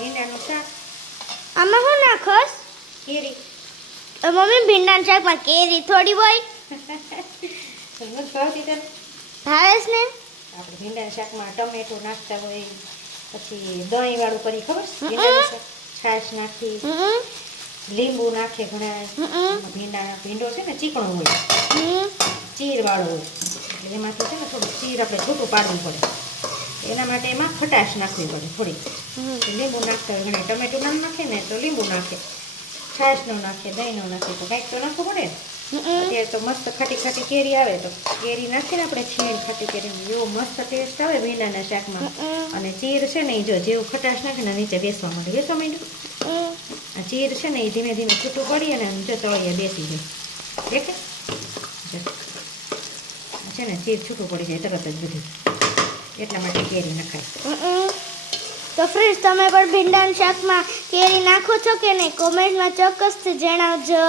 ભીંડાનું શાક. આમાં શું નાખોસ? કેરી. મમ્મી ભીંડાના શાકમાં કેરી થોડી હોય. તો નથી ભાવતી તને? ભાવેશ ને? આપણે ભીંડાના શાકમાં ટમેટું નાખતા હોય, પછી દહીં વાળું કરી ખબર છે? ભીંડાનું શાક છાશ નાખી, લીંબુ નાખે ઘણા. ભીંડો છે ને ચીકણો હોય, ચીર વાળો હોય, એટલે એમાંથી છે ને થોડું ચીર આપણે છૂટું પાડવું પડે. એના માટે એમાં ખટાશ નાખવી પડે થોડી. લીંબુ નાખતા હોય ઘણા. ટમેટું ના નાખે ને તો લીંબુ નાખે, છાશ નો નાખે, દહીં નો નાખે, તો કાંઈક તો નાખવું પડે ને. અત્યારે તો મસ્ત ખાટી ખાટી કેરી આવે, તો કેરી નાખીએ ને આપણે છીણ ખાટી કેરી, એવો મસ્ત ટેસ્ટ આવે ભીંડાના શાકમાં. અને ચીર છે ને એ જો જેવું ખટાશ નાખે ને નીચે બેસવા માંડે. બેસવા માંડ્યું. આ ચીર છે ને એ ધીમે ધીમે છૂટું પડીએ ને જો તળિયે બેસી જાય. દેખે છે ને ચીર છૂટું પડી જાય તરત જ બધું. એટલા માટે કેરી નખાય. તો ફ્રેન્ડ્સ, તમે પણ ભીંડાના શાકમાં કેરી નાખો છો કે નહીં? કોમેન્ટમાં ચોક્કસથી જણાવજો.